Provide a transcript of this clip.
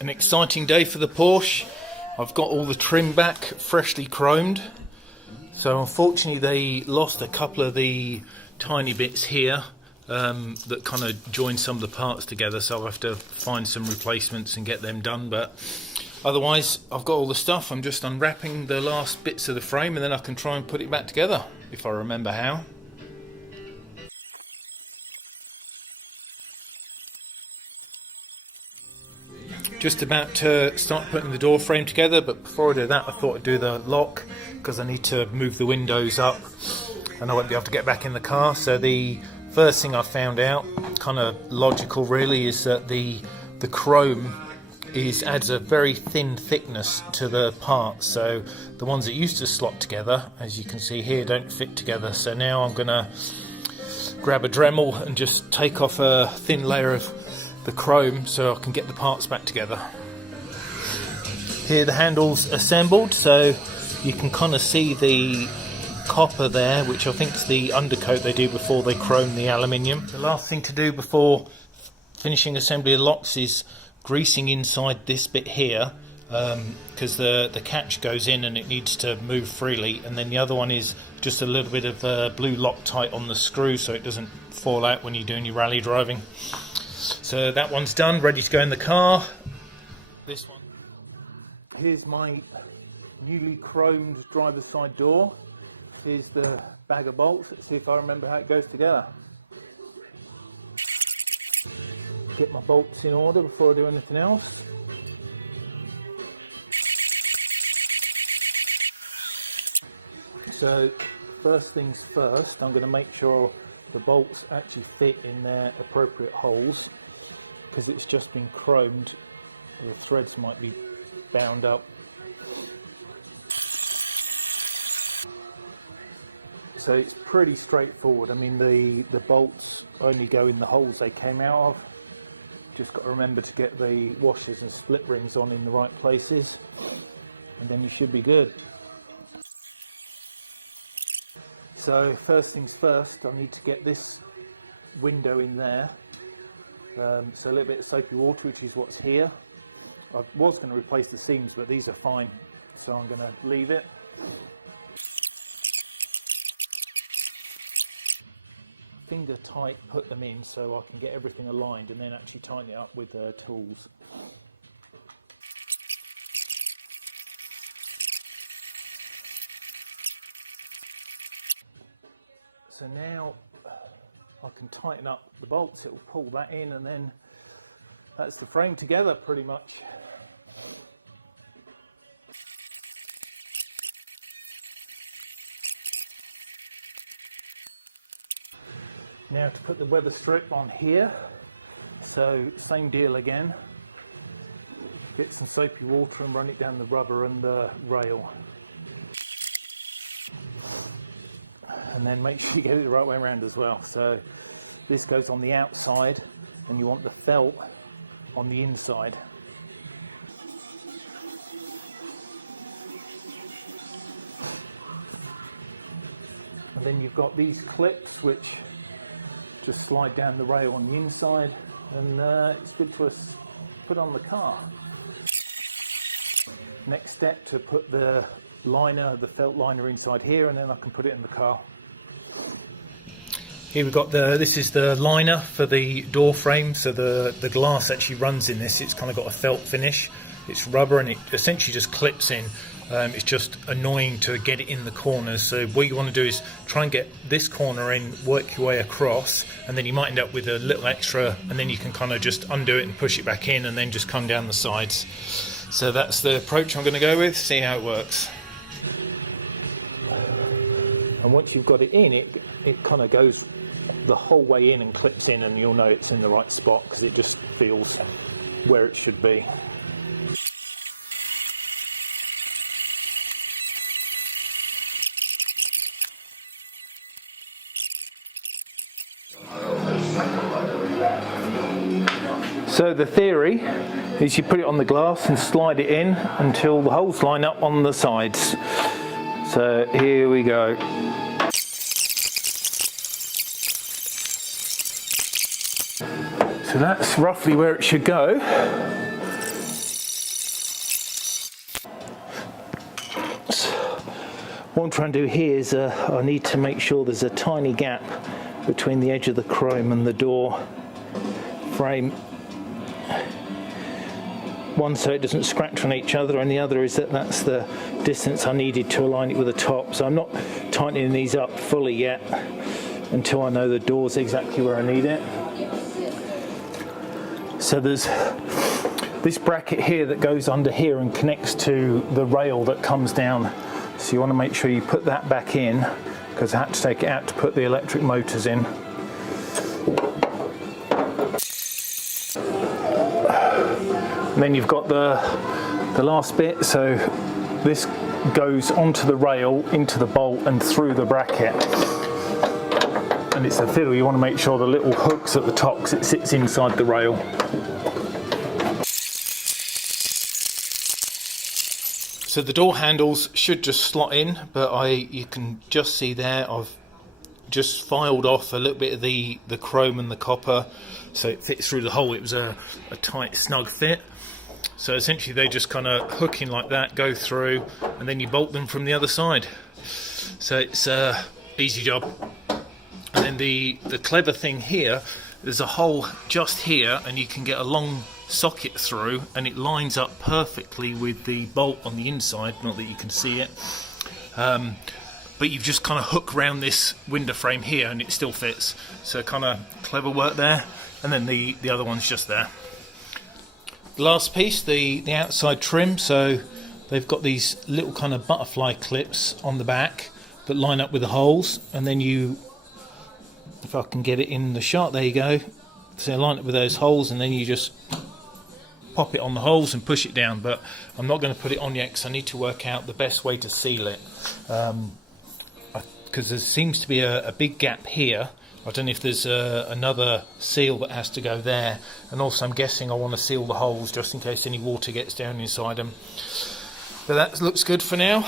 An exciting day for the Porsche. I've got all the trim back freshly chromed. So unfortunately they lost a couple of the tiny bits here that kind of join some of the parts together, so I'll have to find some replacements and get them done. But otherwise I've got all the stuff. I'm just unwrapping the last bits of the frame and then I can try and put it back together if I remember how. Just about to start putting the door frame together, but before I do that I thought I'd do the lock because I need to move the windows up and I won't be able to get back in the car. So the first thing I found out, kind of logical really, is that the chrome adds a very thin thickness to the parts. So the ones that used to slot together, as you can see here, don't fit together. So now I'm going to grab a Dremel and just take off a thin layer of the chrome so I can get the parts back together. Here the handle's assembled, so you can kind of see the copper there, which I think is the undercoat they do before they chrome the aluminium. The last thing to do before finishing assembly of locks is greasing inside this bit here, because the catch goes in and it needs to move freely, and then the other one is just a little bit of blue Loctite on the screw so it doesn't fall out when you're doing your rally driving. So that one's done, ready to go in the car. This one. Here's my newly chromed driver's side door. Here's the bag of bolts. Let's see if I remember how it goes together. Get my bolts in order before I do anything else. So first things first, I'm going to make sure the bolts actually fit in their appropriate holes, because it's just been chromed. The threads might be bound up. So it's pretty straightforward. I mean, the bolts only go in the holes they came out of. Just got to remember to get the washers and split rings on in the right places, and then you should be good. So first things first, I need to get this window in there. So a little bit of soapy water, which is what's here. I was going to replace the seams, but these are fine, so I'm going to leave it. Finger tight, put them in so I can get everything aligned and then actually tighten it up with tools. So now I can tighten up the bolts, it will pull that in, and then that's the frame together pretty much. Now to put the weather strip on here, so same deal again. Get some soapy water and run it down the rubber and the rail. And then make sure you get it the right way around as well. So this goes on the outside and you want the felt on the inside. And then you've got these clips which just slide down the rail on the inside, and it's good for put on the car. Next step, to put the liner, the felt liner inside here, and then I can put it in the car. Here we've got this is the liner for the door frame, so the glass actually runs in this. It's kind of got a felt finish. It's rubber and it essentially just clips in. It's just annoying to get it in the corners, so what you want to do is try and get this corner in, work your way across, and then you might end up with a little extra, and then you can kind of just undo it and push it back in and then just come down the sides. So that's the approach I'm going to go with, see how it works. And once you've got it in, it kind of goes the whole way in and clips in, and you'll know it's in the right spot because it just feels where it should be. So the theory is you put it on the glass and slide it in until the holes line up on the sides. So here we go. So that's roughly where it should go. What I'm trying to do here is I need to make sure there's a tiny gap between the edge of the chrome and the door frame. One, so it doesn't scratch on each other, and the other is that's the distance I needed to align it with the top. So I'm not tightening these up fully yet until I know the door's exactly where I need it. So there's this bracket here that goes under here and connects to the rail that comes down. So you want to make sure you put that back in, because I had to take it out to put the electric motors in. And then you've got the last bit, so this goes onto the rail, into the bolt and through the bracket. And it's a fiddle, you want to make sure the little hook's at the top because it sits inside the rail. So the door handles should just slot in, but you can just see there I've just filed off a little bit of the chrome and the copper so it fits through the hole. It was a tight, snug fit. So essentially they just kind of hook in like that, go through, and then you bolt them from the other side. So it's an easy job. And then the clever thing here, there's a hole just here and you can get a long socket through and it lines up perfectly with the bolt on the inside, not that you can see it. But you've just kind of hook around this window frame here and it still fits. So kind of clever work there. And then the other one's just there. The last piece, the outside trim, so they've got these little kind of butterfly clips on the back that line up with the holes, and then you, if I can get it in the shot, there you go, so line up with those holes and then you just pop it on the holes and push it down. But I'm not going to put it on yet because I need to work out the best way to seal it, because there seems to be a big gap here. I don't know if there's another seal that has to go there, and also I'm guessing I want to seal the holes just in case any water gets down inside them. But that looks good for now.